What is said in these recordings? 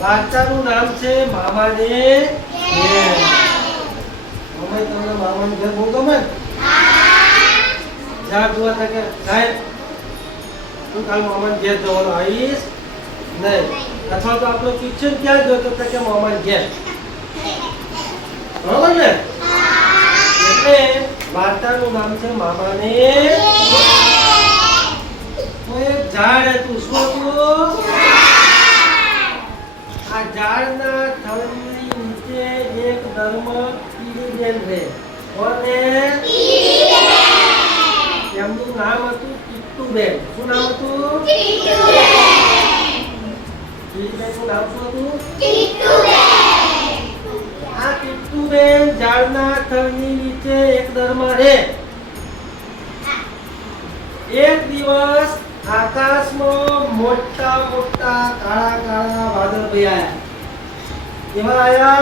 વાર્તાનું નામ છે મામાને મમ્મી તમને મામાને ઘર બહુ ગમે? ને? જા જોવા તા કે સાહેબ તું કાલ મામાને ઘેર જવાનો આવીશ? નહીં. અથવા તો આપણો કિચન ક્યાં ગયો તો કે મામાને ઘેર? બરોબર ને? એટલે વાર્તાનું નામ છે મામાને કોઈ ઝાડ હતું. શું હતું? આ ઝાડના થડની નીચે એક ધર્મ કીડીબેન રહે. કોને? એમનું નામ હતું કિટ્ટુબેન શું નામ હતું? કીડીબેનનું નામ શું હતું? આ કિટ્ટુબેન ઝાડના થડની નીચે એક ધર્મ રહે. એક દિવસ આકાશમાં મોટા મોટા કાળા કાળા વાદળ ભર્યા. કેવા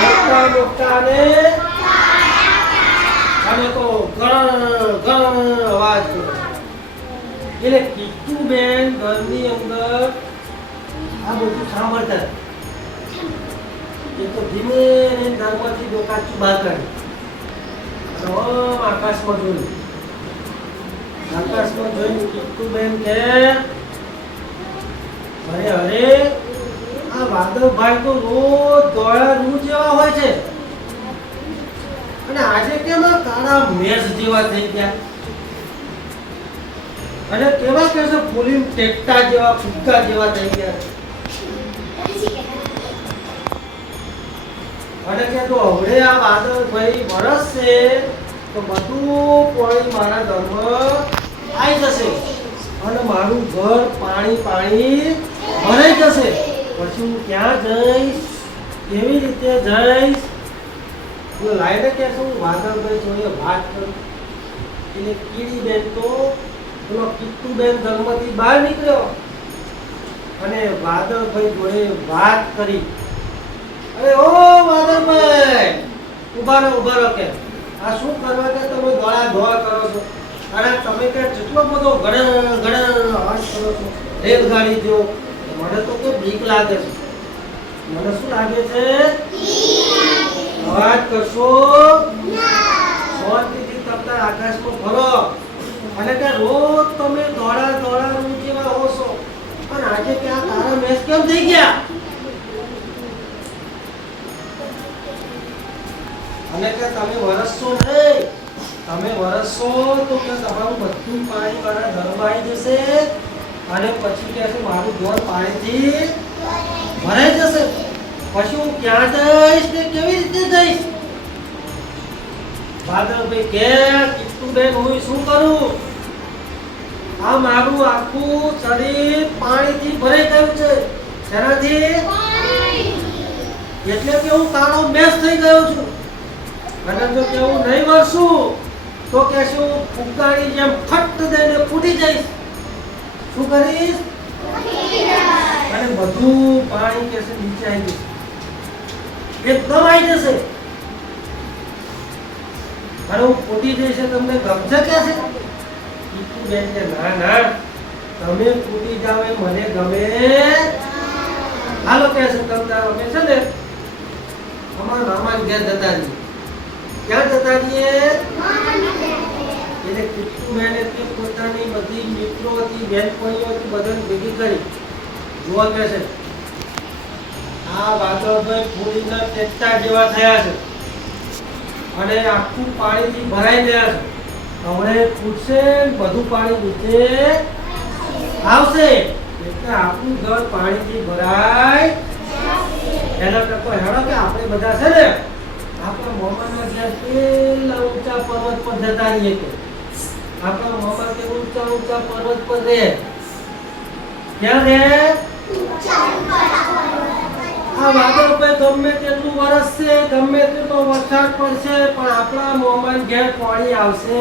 મોટા મોટા ને અને તો ગણ ગણ અવાજ એટલે એટલે બેન ઘરની અંદર આ બધું સાંભળતા. એ તો ધીમે ઘરમાંથી ડોકાચું બહાર કાઢ્યું આકાશમાં જોયું. અને કેવા કે છે ફૂલીમ જેવા ફુગ્ગા જેવા થઈ ગયા અને કે હવે આ વાદળભાઈ વરસશે, તો બધું પાણી મારા ઘરમાં આવી જશે. અને મારું ઘર પાણી પાણી ભરાઈ જશે. પછી હું ક્યાં જઈશ? કેવી રીતે જઈશ? હું લાઈને કે શું વાદળભાઈ જોઈએ વાત કરું. એટલે કીડીબેન તો, પેલો કિટ્ટુબેન ઘરમાંથી બહાર નીકળ્યો. અને વાદળભાઈ જોડે વાત કરી. અરે ઓ વાદળભાઈ, ઊભા રહો ઊભા રહો કે આ શું કરવા કે તમે ગળા ધોવા કરો છો? અને તમે કે જેટલો બધો ગણ ગણ અવાજ કરો છો રેલગાડી જો મને તો કે બીક લાગે છે. મને શું લાગે છે? અવાજ કરશો? શાંતિથી તમને આકાશમાં ફરો અને કે રોજ તમે દોડા દોડા રૂ જેવા હો છો. પણ આજે કે આ તારા મેચ કેમ થઈ ગયા? અને કે તમે વરસશો નહીં. તમે વરસશો તો કે તમારું બધું પાણી મારા ઘરમાં આવી જશે. અને પછી કે મારું ઘર પાણીથી ભરાઈ જશે? પછી હું ક્યાં જઈશ ને કેવી રીતે જઈશ? બાદલભાઈ કે કિટ્ટુબેન હું શું કરું? આ મારું આખું શરીર પાણીથી ભરાઈ ગયું છે. શેનાથી? એટલે કે હું કાળો મેસ થઈ ગયો છું. અને જો કે હું નહીં વરસું તો કે શું ફુગ્ગાની જેમ ફટ દઈને ફૂટી જઈશ. શું કરીશ? અને બધું પાણી કે છે નીચે આવી જશે એકદમ આવી જશે. અને હું ફૂટી જઈશ તમને ગમશે કે છે કીધું બેન કે ના ના. તમે ફૂટી જાવ મને ગમે. હાલો કે છે તમને અમે છે ને? અમારા મામા ઘેર જતા રહીએ. ક્યાં જતા રહીએ? એટલે કિટ્ટુ બેન એટલે પોતાની બધી મિત્રો હતી બહેનપણીઓ હતી બધાને ભેગી કરી જોવા કે છે. આ વાદળભાઈ ફૂલીના ટેકટા જેવા થયા છે. અને આખું પાણીથી ભરાઈ ગયા છે. હવે ફૂટશે બધું પાણી નીચે આવશે. એટલે આપણું ઘર પાણીથી ભરાય. એના કરતા હેડો કે આપણે બધા છે ને, આપણા મોમાના જ્યાં પેલા ઊંચા પર્વત પર જતા રહીએ કે આપણા મોમા કે ઊંચા ઊંચા પર્વત પર રહે. ક્યાં રહે? આ વાદળ પર ગમે તેટલું વરસશે ગમે તેટલો વરસાદ પડશે પણ આપણા મોમાં ઘેર પાણી આવશે.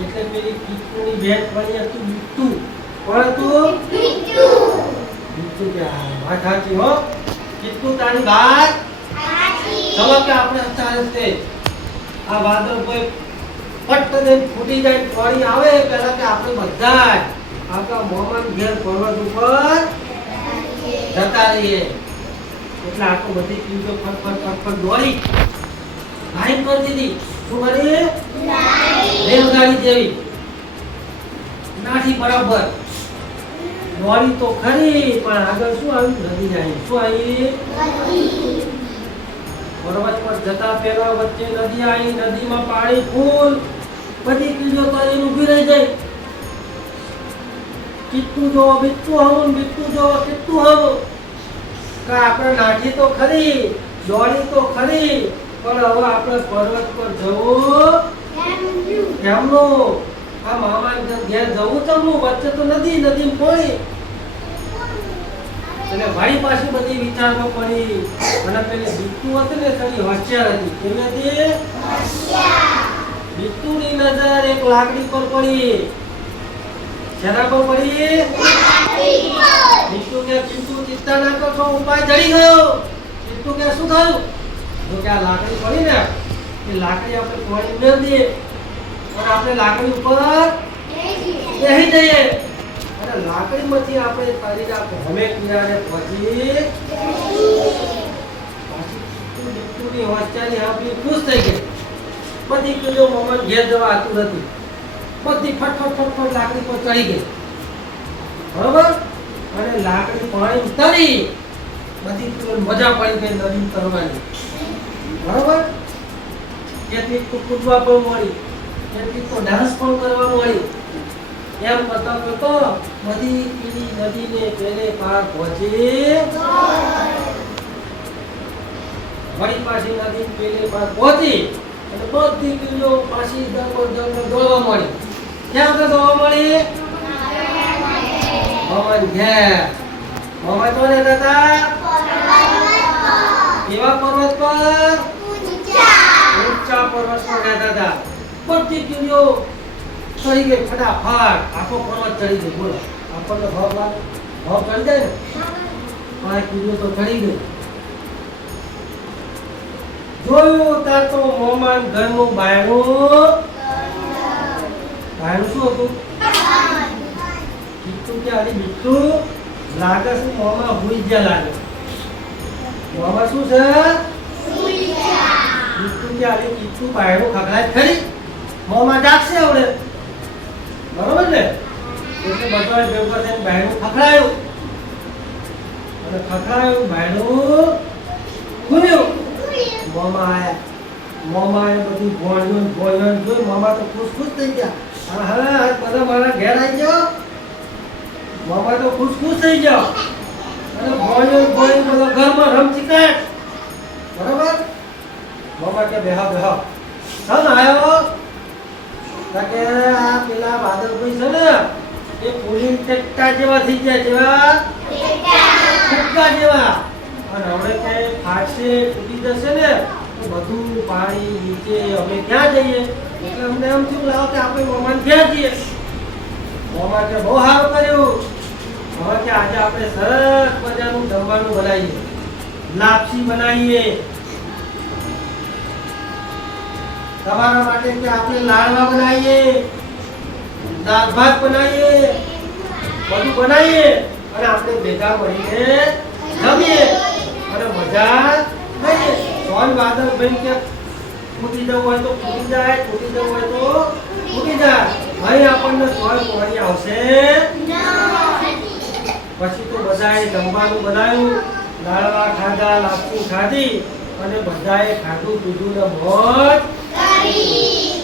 એટલે પેલી કીટુની ભેટ પડી હતું બીટું કોણ હતું? બીટું કે વાત સાચી હો. કીટું તારી વાત? ચલો કે આપણે તે આ વાદળ કોઈ ફટ દઈને ફૂટી જાય પાણી આવે, પહેલા કે આપણે બધા જ આપણા મોમાન ઘેર પર્વત ઉપર જતા રહીએ. એટલે આખો બધી ચીજો ફટ ફટ ફટ ફટ દોડી લાઈન પર દીધી. શું કરી? રેલગાડી જેવી. નાઠી બરાબર. દોડી તો ખરી, પણ આગળ શું આવ્યું? નદી આવી શું આવી? પર્વત પર જતા પહેલા વચ્ચે નદી આવી નદીમાં પાણી ફૂલ. બધી કીડીઓ તો ઊભી રહી જાય કિટ્ટુ જો બિટ્ટુ હવું બિટ્ટુ જો કિટ્ટુ હવું. કા આપણે નાખી તો ખરી દોડી તો ખરી પણ હવે આપણે પર્વત પર જવું. કેમનું આ મામા ઘેર જવું ચમનું વચ્ચે તો નદી નદી પોણી એટલે મારી પાસે બધી વિચારમાં પડી. અને પેલી બિટ્ટુ હતી ને થોડી હોશિયાર હતી. કેવી હતી? બિટ્ટુની નજર એક લાકડી પર પડી. શેના પર પડી? બિટ્ટુ કે બિટ્ટુ ચિંતા ના કરશો ઉપાય જડી ગયો. બિટ્ટુ કે શું થયું? જો કે આ લાકડી પડી ને એ લાકડી આપણે તોડી ન દઈએ. અને આપણે લાકડી ઉપર બેસી જઈએ. અને લાકડીમાંથી આપણે પહોંચી પાછી બિટ્ટુની આપણી ખુશ બરોબર? અને લાકડી પાણી તરી બધી મજા પડી ગઈ નદી તરવાની બરોબર? કેટલીક તો પણ મળી. કેટલીક ડાન્સ પણ કરવા મળી. એમ કરતા કરતા બધી કીડી નદીને પેલે પાર પહોંચી. વળી પાછી નદી પેલે પાર પહોંચી અને બધી પીલીઓ પાછી દરબાર દરબાર દોડવા મળી. ક્યાં આગળ દોડવા મળી? ભવન ઘેર. ભવન તો રહેતા હતા? એવા પર્વત પર? ઊંચા પર્વત પર રહેતા હતા. બધી કીડીઓ ચડી ગઈ ફટાફટ. આખો પર્વત ચડી ગયો બોલો. આપણને ભાવ લાગે ભાવ ચડી જાય ને? પણ આ તો ચડી ગઈ જોયું તાર તો મોમાન ઘરનું બાયણું? બાયણું શું હતું? કીધું કે અરે મીઠું? લાગે છે મોમાં ભૂઈ ગયા લાગે. મોમાં શું છે? કીધું કે અરે કીધું બાયણું ખખડાય ખરી. મોમાં જાગશે આવડે. બરોબર ને એટલે બધા ભેગું થઈને બાયણું ખખડાયું. અને ખખડાયું બાયણું ખુલ્યું. મોમાં આયા. મોમાં એ બધું ભોળ્યું ભોળ્યું જોઈ મોમાં તો ખુશ ખુશ થઈ ગયા. હા હા બધા મારા ઘેર આવી ગયો. મોમા તો ખુશ ખુશ થઈ ગયો. અને ભોળ્યું ભોળ્યું, બધો ઘરમાં રમતી કાઢ. બરોબર? મોમા કે બેહા બેહા સન આવ્યો કે આ પેલા વાદળભાઈ છે ને, એ પુલિંગ ટેક્ટા જેવા થઈ ગયા જેવા. ફૂટકા જેવા. અને હવે કે ફાટશે, તૂટી જશે ને, તો બધું પાણી નીચે અમે ક્યાં જઈએ? એટલે અમને એમ થયું લાવો કે આપણે મોમાન ક્યાં જઈએ? મોમા કે બહુ સારું કર્યું. હવે કે આજે આપણે સરસ મજાનું જમવાનું બનાવીએ. લાપસી બનાવીએ. તમારા માટે કે આપણે લાડવા બનાવીએ, દાળ ભાત બનાવીએ, બધું બનાવીએ અને આપણે ભેગા મળીને જમીએ અને મજા કરીએ. સોન વાદળ ભાઈ કે ફૂટી જવું હોય તો ફૂટી જાય, ફૂટી જવું હોય તો ફૂટી જાય. ભાઈ, આપણને સોન પહોંચી આવશે? પછી તો બધાએ જમવાનું બનાવ્યું, લાડવા ખાધા લાપસી ખાધી અને બધાએ ખાધું પીધું ને મોજ Bye.